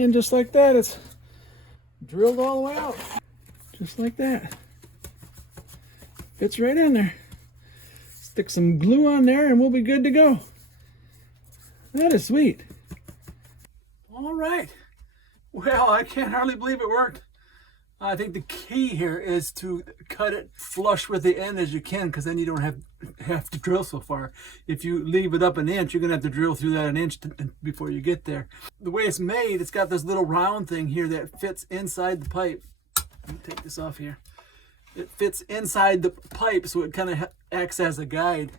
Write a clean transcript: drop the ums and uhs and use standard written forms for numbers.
And just like that, it's drilled all the way out. Just like that. Fits right in there. Stick some glue on there and we'll be good to go. That is sweet. All right. Well, I can't hardly believe it worked. I think the key here is to cut it flush with the end as you can, because then you don't have to drill so far. If you leave it up an inch, you're going to have to drill through that an inch before you get there. The way it's made, it's got this little round thing here that fits inside the pipe. Let me take this off here. It fits inside the pipe, so it kind of acts as a guide.